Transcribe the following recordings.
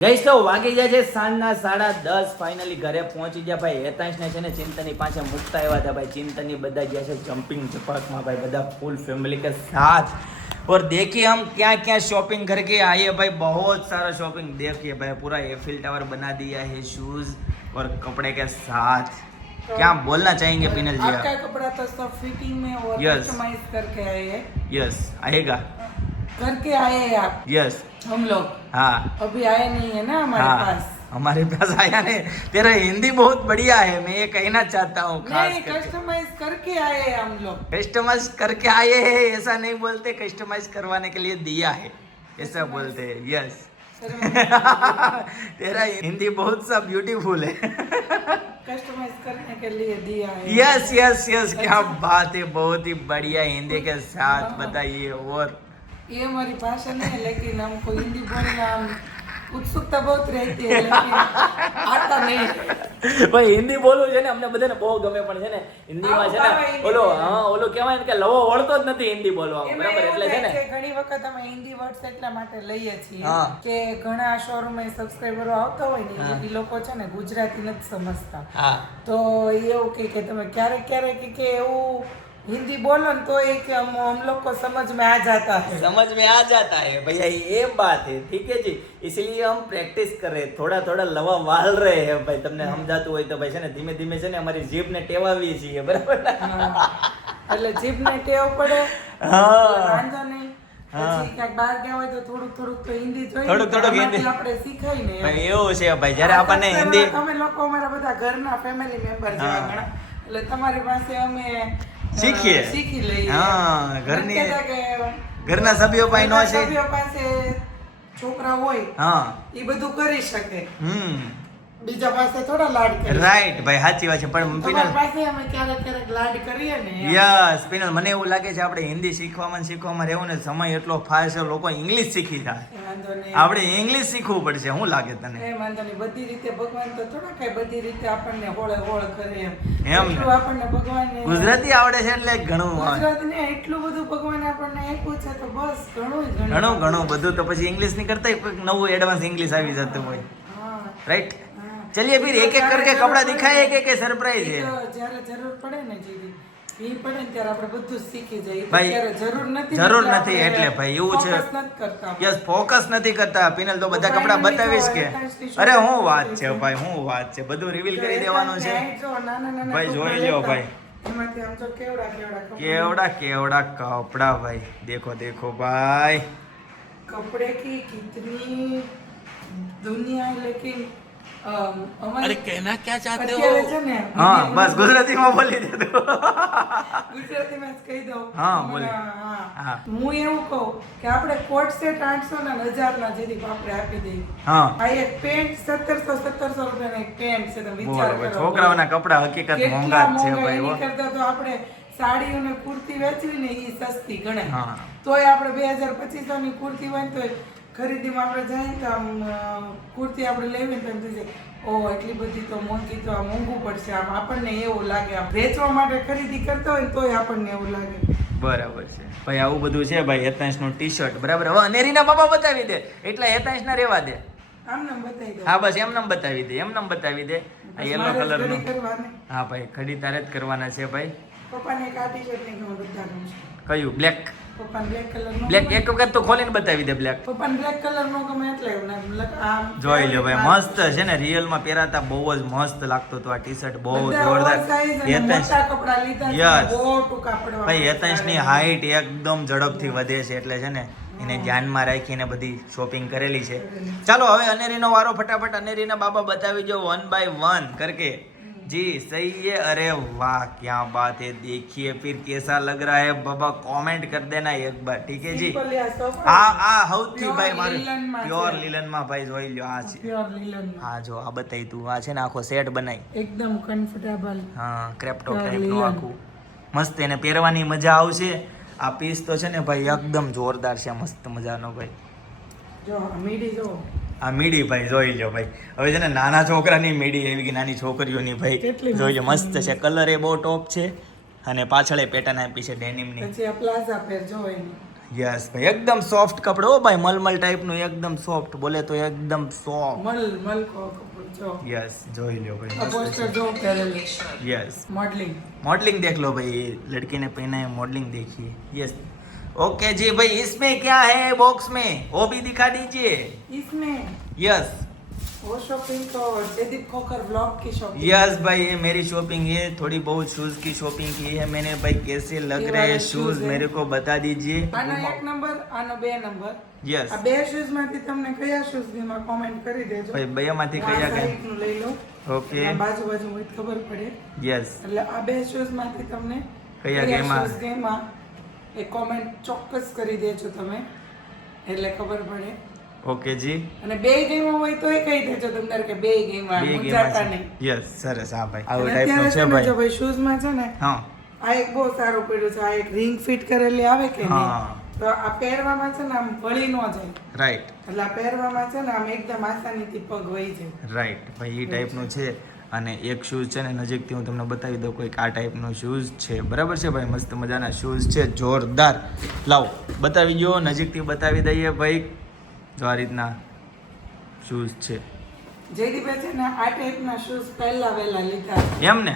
ગઈશ તો વાગી જાય છે સાંજના 10:30 ફાઇનલી ઘરે પહોંચી ગયા ભાઈ હેતાંશને છે ને ચિંતનની પાસે મૂકતા આવ્યા હતા ભાઈ ચિંતનની બધા ગયા છે જમ્પિંગ જપાકમાં भाई બધા फुल फैमिली के साथ और देखिए हम क्या क्या शॉपिंग करके आए भाई बहुत सारा शॉपिंग देखिए भाई पूरा एफिल टावर बना दिया है शूज और कपड़े के साथ क्या बोलना चाहेंगे पिनल जी आपका कपड़ा तो सब फिटिंग में और कस्टमाइज करके आए हैं यस आएगा करके आए हैं आप यस हम लोग हाँ अभी आए नहीं है ना हमारे पास हमारे पास आया नहीं तेरा हिंदी बहुत बढ़िया है मैं ये कहना चाहता हूँ खास नहीं कस्टमाइज करके आए हैं हम लोग कस्टमाइज करके आए हैं ऐसा नहीं बोलते कस्टमाइज करवाने के लिए दिया है ऐसा बोलते हैं यस तेरा हिंदी बहुत सा ब्यूटीफुल है कस्टमाइज करने के लिए दिया है यस यस यस क्या बात है बहुत ही बढ़िया हिंदी के साथ बताइए और ये हमारी भाषा नहीं है लेकिन हमको हिंदी बोलना उत्सुकता बहुत रहती है लेकिन आता नहीं ભાઈ હિન્દી બોલવું છે ને અમને બધાને બહુ ગમે પણ છે ને હિન્દીમાં છે ને ઓલો ઓલો કહેવાય ને કે લવો વળતો જ નથી હિન્દી બોલવામાં બરાબર એટલે છે ને ઘણી વખત અમે હિન્દી વર્ડ્સ એટલા માટે લઈએ છીએ કે ઘણા શોરૂમે સબસ્ક્રાઇબરો આવતા હોય ને એ લોકો છે ને ગુજરાતી નથી સમજતા તો એવું કે તમે ક્યારેક ક્યારેક કે એવું हिंदी बोलो तो एक हम लोग को समझ में आ जाता है समझ में आ जाता है भैया ये बात है ठीक है जी इसलिए हम प्रैक्टिस कर रहे थोड़ा थोड़ा लवा वाल रहे हैं भाई તમને સમજાતું હોય તો ભાઈ છે ને ધીમે ધીમે છે ને અમારી જીભને ટેવાવીએ છીએ બરાબર એટલે જીભને ટેવ પડે વાંધો નહીં પછી ક્યાંક બહાર ગયા હોય તો થોડુંક થોડુંક તો હિન્દી જોઈએ થોડુંક હિન્દી આપણે શીખાય ને ભાઈ એવું છે ભાઈ જ્યારે આપણને હિન્દી તમે લોકો અમારા બધા ઘરના ફેમિલી મેમ્બર જેવા ઘણા એટલે તમારી પાસે અમે શીખી લઈએ હા ઘરના સભ્યો પાસે નો છે સભ્યો પાસે છોકરા હોય હા એ બધું કરી શકે બીજા પાસે થોડા લાડ કરે રાઈટ ભાઈ સાચી વાત છે પણ તમારી પાસે અમે ક્યારેક ક્યારેક લાડ કરીએ ને યસ પિનલ મને એવું લાગે છે આપણે હિન્દી શીખવામાં રહેવું ને સમય એટલો ફાસ્ટ છે લોકો ઇંગ્લિશ શીખી જાય વાંધો નહીં આપણે ઇંગ્લિશ શીખવું પડશે શું લાગે તને એ વાંધો નહીં બધી રીતે ભગવાન તો થોડા કઈ બધી રીતે આપણને હોળે હોળ કરે એમ એટલું આપણને ભગવાન ગુજરાતી આવડે છે એટલે ઘણું ગુજરાત ને એટલું બધું ભગવાન આપણને આપ્યું છે તો બસ ઘણું બધું તો પછી ઇંગ્લિશ ની કરતા નવું એડવાન્સ ઇંગ્લિશ આવી જતું હોય રાઈટ चलिए फिर एक एक करके कपड़ा दिखाएंगे કે સરપ્રાઈઝ છે જ્યારે જરૂર પડે ને જીવી ઈ પડે ને ત્યારે આપણે બધું શીખી જઈએ ત્યારે જરૂર નથી એટલે ભાઈ એવું છે યસ ફોકસ નથી કરતા પિનલ તો બધા કપડા બતાવીશ કે અરે હું વાત છે ભાઈ હું વાત છે બધું રિવીલ કરી દેવાનું છે ભાઈ જોઈ લ્યો ભાઈ એમાંથી આમ તો કેવડા કપડા ભાઈ દેખો દેખો ભાઈ कपड़े की कितनी दुनिया है लेकिन अरे कहना क्या चाहते हो हाँ बस गुजराती में बोली दे दो ગુજરાતી માં જ કહી દઉં હા બોલે હું એવું કહું કે આપણે કોટ સેટ 800 ના 1000 ના જેથી આપણે આપી દઈએ હા આ એક પેન્ટ 1700 રૂપિયાનો એક પેન્ટ છે તમે વિચાર કરો છોકરાઓના કપડા હકીકત મોંઘા જ છે ભાઈ એની કરતા તો આપણે સાડી અને કુર્તી વેચવી ને એ સસ્તી ગણે તોય આપણે 2000-2500 ની કુર્તી હોય તો ખરીદીમાં આપણે જાય તો આમ કુર્તી આપણે લેવી ને તો ઓ એટલી બધી તો મોંઘી તો આ મોંઘું પડશે આમ આપણને એવું લાગે આમ વેચવા માટે ખરીદી કરતા હોય તોય આપણને એવું લાગે બરાબર છે ભાઈ આવું બધું છે ભાઈ હેતાંશ નું ટી શર્ટ બરાબર હવે અનેરીના બાબા બતાવી દે એટલે હેતાંશ ના રેવા દે આમ બતાવી દે હા બસ એમ બતાવી દે આ યલો કલર નું હા ભાઈ ખડી તારે જ કરવાના છે ભાઈ પપ્પાને એક આ ટી શર્ટ ને ગમે બધા ગમે કયું બ્લેક પપ્પાને બ્લેક કલર નો બ્લેક એક વખત તો ખોલીને બતાવી દે બ્લેક પપ્પાને બ્લેક કલર નો ગમે એટલે આમ જોઈ લો ભાઈ મસ્ત છે ને રિયલ માં પહેરાતા બહુ જ મસ્ત લાગતો તો આ ટી શર્ટ બહુ જોરદાર હેતાંશ કપડા લીધા છે બહુ ટૂંકા પડવા ભાઈ હેતાંશ ની હાઈટ એકદમ ઝડપથી વધે છે એટલે છે ને એને ધ્યાનમાં રાખીને બધી શોપિંગ કરેલી છે ચાલો હવે અનેરીનો વારો ફટાફટ અનેરીના બાબા બતાવી જો 1 by 1 करके जी सही है अरे वाह क्या बात है देखिए फिर कैसा लग रहा है बाबा कमेंट कर देना एक बार ठीक है जी આ હૌથી ભાઈ મારું પ્યોર લીલન માં ભાઈ જોઈ લ્યો આ છે પ્યોર લીલન હા જો આ બતાઈ તું આ છે ને આખો સેટ બનાવી એકદમ કમ્ફર્ટેબલ હા ક્રેપ ટોપ ટાઈપ નું આખું મસ્ત એને પહેરવાની મજા આવશે આ પીસ તો છે ને ભાઈ એકદમ જોરદાર છે મસ્ત મજાનો ભાઈ જો મીડી જો આ મીડી ભાઈ જોઈ લો ભાઈ હવે છે ને નાના છોકરાની મીડી એવી કે નાની છોકરીઓની ભાઈ જોઈ લો મસ્ત છે કલર એ બહુ ટોપ છે અને પાછળ એ પેટર્ન આપી છે ડેનિમની પછી આ પ્લાઝા પેર જો એની યસ ભાઈ એકદમ સોફ્ટ કપડો હો ભાઈ, મલમલ ટાઈપ નું એકદમ સોફ્ટ, બોલે તો એકદમ સોફ્ટ. મલ કપડું જો યસ જોઈ લ્યો આ ભાઈ. પોસ્ટર જો પહેરેલું यस મોડલિંग मॉडलिंग देख लो भाई, लड़की ने पहना है मॉडलिंग देखिए. यस ओके जी भाई, इसमें क्या है बॉक्स में वो भी दिखा दीजिए. इसमें यस वो शॉपिंग तो जयदीप खोकर ब्लॉग की शॉपिंग यस भाई, ये मेरी शॉपिंग है, थोड़ी बहुत शूज की शॉपिंग की है मैंने भाई. कैसे लग ये रहे हैं वाले शूज shoes है। मेरे को बता दीजिए. આનો 1 નંબર આનો 2 નંબર यस આ બે શૂઝ માંથી તમને કયા શૂઝ ગમ્યા કોમેન્ટ કરી દેજો. ભાઈ બયામાંથી આ કયા કે side નું લઈ લો ઓકે બાજુ બાજુ હોય તો ખબર પડે. यस એટલે આ બે શૂઝ માંથી તમને કયા ગમ્યા? shoes ગમ્યા એ કોમેન્ટ ચોક્કસ કરી દેજો તમે, એટલે ખબર પડે. ओके जी અને બે ગેમો હોય તોય કહી દેજો તમને કે બે ગેમ બે મૂંઝાતા ગેમ નહીં. यस સરસ. હા ભાઈ આવો અને ટાઈપ નો અત્યારે છે છે ને જો ભાઈ. ભાઈ શૂઝ માં છે ને હા આ એક બહુ સારું પડ્યું છે. આ એક રિંગ ફિટ કરેલી આવે કે હા. નહીં, તો આ પહેરવામાં છે ને આમ વળી ન જાય, રાઈટ એટલે આ પહેરવામાં છે ને આમ એકદમ આસાનીથી પગ વહી જાય. રાઈટ ભાઈ, એ ટાઈપનું છે. અને એક શૂઝ છે ને નજીકથી હું તમને બતાવી દઉં, કોઈક આ ટાઈપનો શૂઝ છે, બરાબર છે ભાઈ, મસ્ત મજાના શૂઝ છે, જોરદાર. લાવો બતાવી દો, નજીકથી બતાવી દઈએ ભાઈ. જો આ રીતના શૂઝ છે જયદીપભાઈ છે ને આ ટાઈપના શૂઝ પહેલા વહેલા લીધા છે. એમ ને.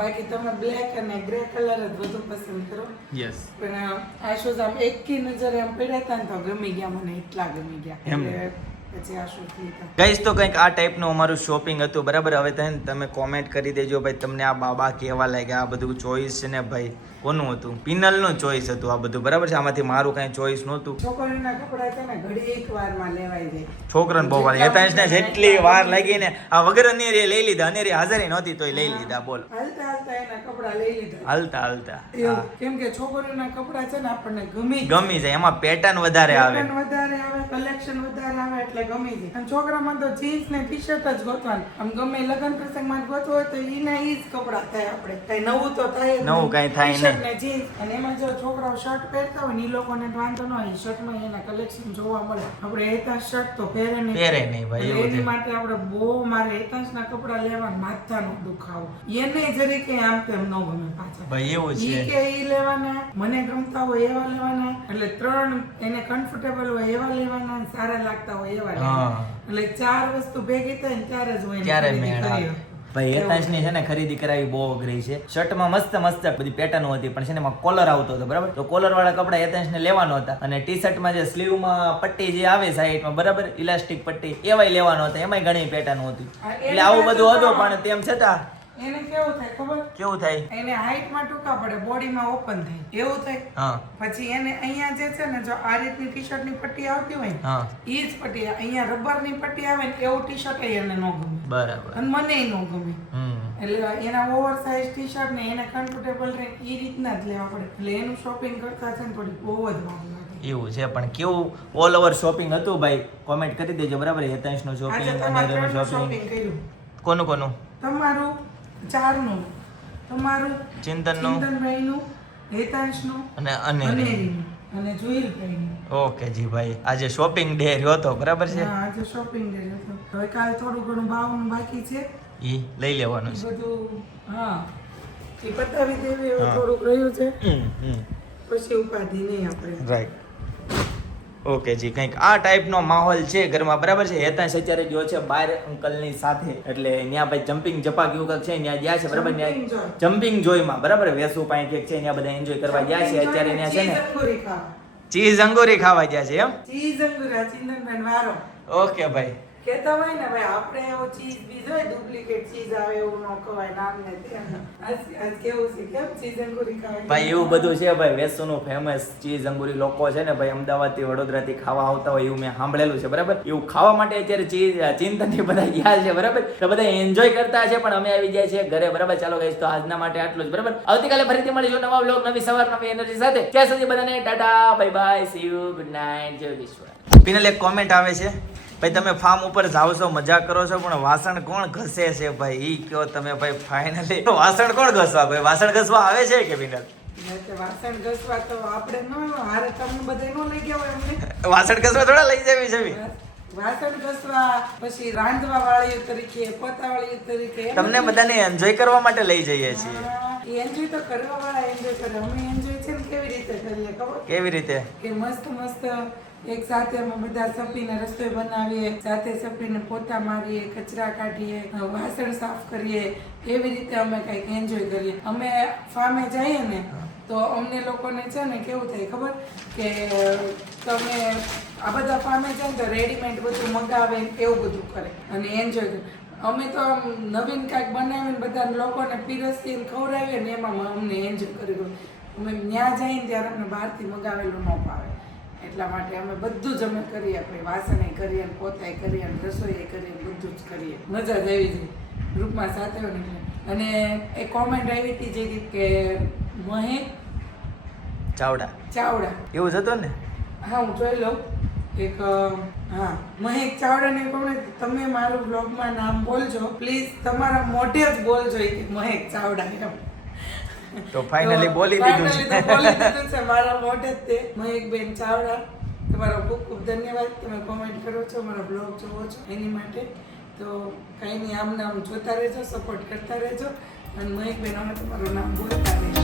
બાકી તમે બ્લેક અને ગ્રે કલર જ વધુ પસંદ કરો, યસ પણ આ શૂઝ આમ એકી નજરે આમ પડ્યા હતા ને તો ગમી ગયા મને, એટલા ગમી ગયા એમ. એટલે પછી આ શૂઝ લીધા. ગાઈસ તો કંઈક આ ટાઈપનું અમારું શોપિંગ હતું, બરાબર. હવે તમે કોમેન્ટ કરી દેજો ભાઈ, તમને આ બાબા કેવા લાગ્યા. આ બધું ચોઈસ છે ને ભાઈ કોનું હતું? પિનલનું ચોઈસ હતું આ બધું, બરાબર છે. આમાંથી મારું કાંઈ ચોઈસ નહોતું. છોકરીના કપડા છે ને ઘડી એક વારમાં લેવાઈ જાય. છોકરાને બહુ વાર યતાંશને જેટલી વાર લાગી ને આ વગર અનેરી લઈ લીધા, અનેરી હાજર નહોતી તોય લઈ લીધા. બોલ હાલતા હાલતા એના કપડા લઈ લીધા. હાલતા હાલતા એવું. કેમ કે છોકરીઓના કપડા છે ને આપણને ગમી ગમી જાય, એમાં પેટર્ન વધારે આવે. Pattern વધારે આવે, કલેક્શન વધારે આવે એટલે ગમી જાય. અને છોકરામાં તો જીન્સ ને ટી શર્ટ જ ગોતવાનું. આમ ગમે લગ્ન પ્રસંગમાં જ ગોતવું હોય તો ઈના ઈ જ કપડા થાય. આપણે કઈ નવું તો થાય જ નવું કાંઈ થાય T-shirt ને જીન્સ. અને એમાં જો છોકરાઓ શર્ટ પહેરતા હોય ને ઈ લોકોને તો વાંધો ન હોય, શર્ટમાં એના કલેક્શન જોવા મળે. આપણે એતા શર્ટ તો પહેરે નહીં. પહેરે નહીં ભાઈ, એટલે એવું એની છે. માટે આપણે બહુ મારે એતાંશના કપડા લેવા માથાનો દુખાવો. એને જરીકે આમ તેમ ન ગમે પાછા. ભાઈ એવું ઈ છે. કે ઈ લેવાના, મને ગમતા હોય એવા લેવાના, એટલે 3 એને કમ્ફર્ટેબલ હોય એવા લેવાના, સારા લાગતા હોય એવા લેવાના. એટલે 4 વસ્તુ ભેગી થાય ને ત્યારે જ હોય ને ત્યારે ખરીદી મેળ કરીએ. આવે. ભાઈ યતાંશની છે ને ખરીદી કરાવી બહુ અઘરી છે. શર્ટમાં મસ્ત મસ્ત બધી પેટર્ન હતી, પણ છે ને એમાં કોલર આવતો હતો, બરાબર. તો કોલર વાળા કપડા યતાંશને લેવાનો હતા. અને ટી શર્ટમાં જે સ્લીવમાં પટ્ટી જે આવે સાઈડમાં, બરાબર, ઇલાસ્ટિક પટ્ટી, એવાય લેવાનો હતા. એમાંય ઘણી પેટર્ન હતી. એટલે આવું બધું હતું, પણ તેમ છતાં એને કેવું થાય ખબર? કેવું થાય? એને હાઈટમાં ટૂંકા પડે, બોડીમાં ઓપન થાય એવું થાય. હા પછી એને અહીંયા જે છે ને જો આ રીતની ટી શર્ટની પટ્ટી આવતી હોય ને હા ઈ જ પટ્ટી, અહીંયા રબરની પટ્ટી આવે ને એવું ટી શર્ટ એને ન ગમે, બરાબર. અને મને ન ગમે. હમ એટલે એના ઓવર સાઇઝ ટી શર્ટ ને એને કમ્ફર્ટેબલ રહે એ રીતના જ લેવા પડે. એટલે એનું શોપિંગ કરતા છે ને થોડી બહુ જ વાર લાગે. એવું છે. પણ કેવું ઓલ ઓવર શોપિંગ હતું ભાઈ, કોમેન્ટ કરી દેજો, બરાબર. યતાંશનું આજે શોપિંગ, તમારે અનેરનું ત્રણનું શોપિંગ. શોપિંગ કર્યું. કોનું કોનું? તમારું 4નું, તમારું ચિંતનનું ચિંતનભાઈનું, હેતાંશનું, અને અનેરીનું અને જુહિલભાઈનું. ઓકે જી ભાઈ, આજે શોપિંગ ડે રહ્યો તો, બરાબર છે. હા, આજે શોપિંગ ડે હતો. હવે કાલ થોડું ઘણું ભાવનું બાકી છે, ઈ લઈ લેવાનું એ છે. બધું હા એ પતાવી દેવી એવું હા. થોડુંક રહ્યું છે, હમ પછી ઉપાધિ નહીં આપણે. રાઈટ. ઓકે જી, કંઈક આ ટાઈપનો માહોલ છે ઘરમાં, બરાબર છે. હેતાંશ અત્યારે ગયો છે બહાર અંકલની સાથે, એટલે ત્યાં ભાઈ જમ્પિંગ જપાક એવું કંઈક છે, ત્યાં ગયા છે, બરાબર. Jumping ત્યાં joy. જમ્પિંગ જોયમાં, બરાબર, વેસુ પાસે કંઈક છે, ત્યાં બધા એન્જોય કરવા ગયા છે અત્યારે. ત્યાં છે ને ચીઝ અંગૂરી ખાવા. ચીઝ અંગૂરી ખાવા ગયા છે એમ. ચીઝ અંગૂરા ચિંતનભાઈ વારો ઓકે ભાઈ. કહેતા હોય ને ભાઈ આપણે એવો ચીઝ બીજ હોય ડુપ્લિકેટ ચીઝ આવે એવું ન ખવાય નામ ને તેમ. આજ કેવું છે કેમ ચીઝ અંગૂરી ખાવા? ભાઈ એવું બધું છે ભાઈ, વેસુનું ફેમસ ચીઝ અંગૂરી લોકો છે ને ભાઈ અમદાવાદથી વડોદરાથી ખાવા આવતા હોય એવું મેં સાંભળેલું છે, બરાબર. એવું ખાવા માટે અત્યારે ચિંતનથી બધા ગયા છે, બરાબર. તો બધા એન્જોય કરતા છે, પણ અમે આવી જાય છે ઘરે, બરાબર. ચાલો ગાઈસ, તો આજના માટે આટલું જ, બરાબર. આવતીકાલે ફરીથી મળીશું નવા વ્લોગ, નવી સવાર, નવી એનર્જી સાથે. ત્યાં સુધી બધાને Tata, bye bye, C you, good night, જય વિશ્વ. પિનલ એક કોમેન્ટ આવે છે ભાઈ, તમે ફાર્મ ઉપર જાવ છો, મજા કરો છો, પણ વાસણ કોણ ઘસે છે ભાઈ? ઈ કયો તમે ભાઈ ફાઇનલી. વાસણ કોણ ઘસવા ભાઈ? વાસણ ઘસવા આવે છે કે પિનલ? વાસણ ઘસવા તો આપણે ન હારે તમને બધા ન લઈ ગયા હોય અમને. વાસણ ઘસવા થોડા લઈ જવી છે બી? વાસણ ઘસવા, પછી રાંધવા વાળી તરીકે, પોતા વાળી તરીકે તમને બધાને એન્જોય કરવા માટે લઈ જઈએ છીએ. એન્જોય તો કરવા વાળા એન્જોય કરે, અમે એન્જોય છે ને કેવી રીતે કરીએ ખબર કેવી રીતે? કે મસ્ત મસ્ત એક સાથે અમે બધા સપીને રસોઈ બનાવીએ, સાથે સપીને પોતા મારીએ, કચરા કાઢીએ, વાસણ સાફ કરીએ, એવી રીતે અમે કંઈક એન્જોય કરીએ. અમે ફાર્મે જઈએ ને તો અમને લોકોને છે ને કેવું થાય ખબર કે તમે આ બધા ફાર્મે જાય ને તો રેડીમેડ બધું મગાવે એવું બધું કરે અને એન્જોય કરે. અમે તો આમ નવીન કાંઈક બનાવીને બધા લોકોને પીરસીને ખવડાવીએ ને એમાં અમને એન્જોય કરી. અમે ત્યાં જઈએ ને ત્યારે અમને બહારથી મગાવેલું ન પાવે. એટલા માટે અમે બધું જ અમે કરીએ, આપણે વાસણે કરીએ, પોતાય કરીએ, રસોઈ કરીએ, બધું જ કરીએ. મજા જ આવી જાય ગ્રુપમાં સાથે હોય ને. અને એ કોમેન્ટ આવી હતી જે કે મહેક ચાવડા એવું જ હતું ને? હા હું જોઈ લઉં. એક હા મહેક ચાવડાને કહું તમે મારું બ્લોગમાં નામ બોલજો પ્લીઝ, તમારા મોઢે જ બોલજો એ મહેક ચાવડા એમ. તો ફાઇનલી બોલી દીધું છે મારા મોઢે જ તે મહેકબેન ચાવડા. તમારો ખૂબ ખૂબ ધન્યવાદ, તમે કોમેન્ટ કરો છો, મારા બ્લોગ જોવો છો એની માટે. તો કંઈ નહીં, આમ નામ જોતા રહેજો, સપોર્ટ કરતા રહેજો અને મહેકબેન અમે તમારું નામ બોલતા રહેજો.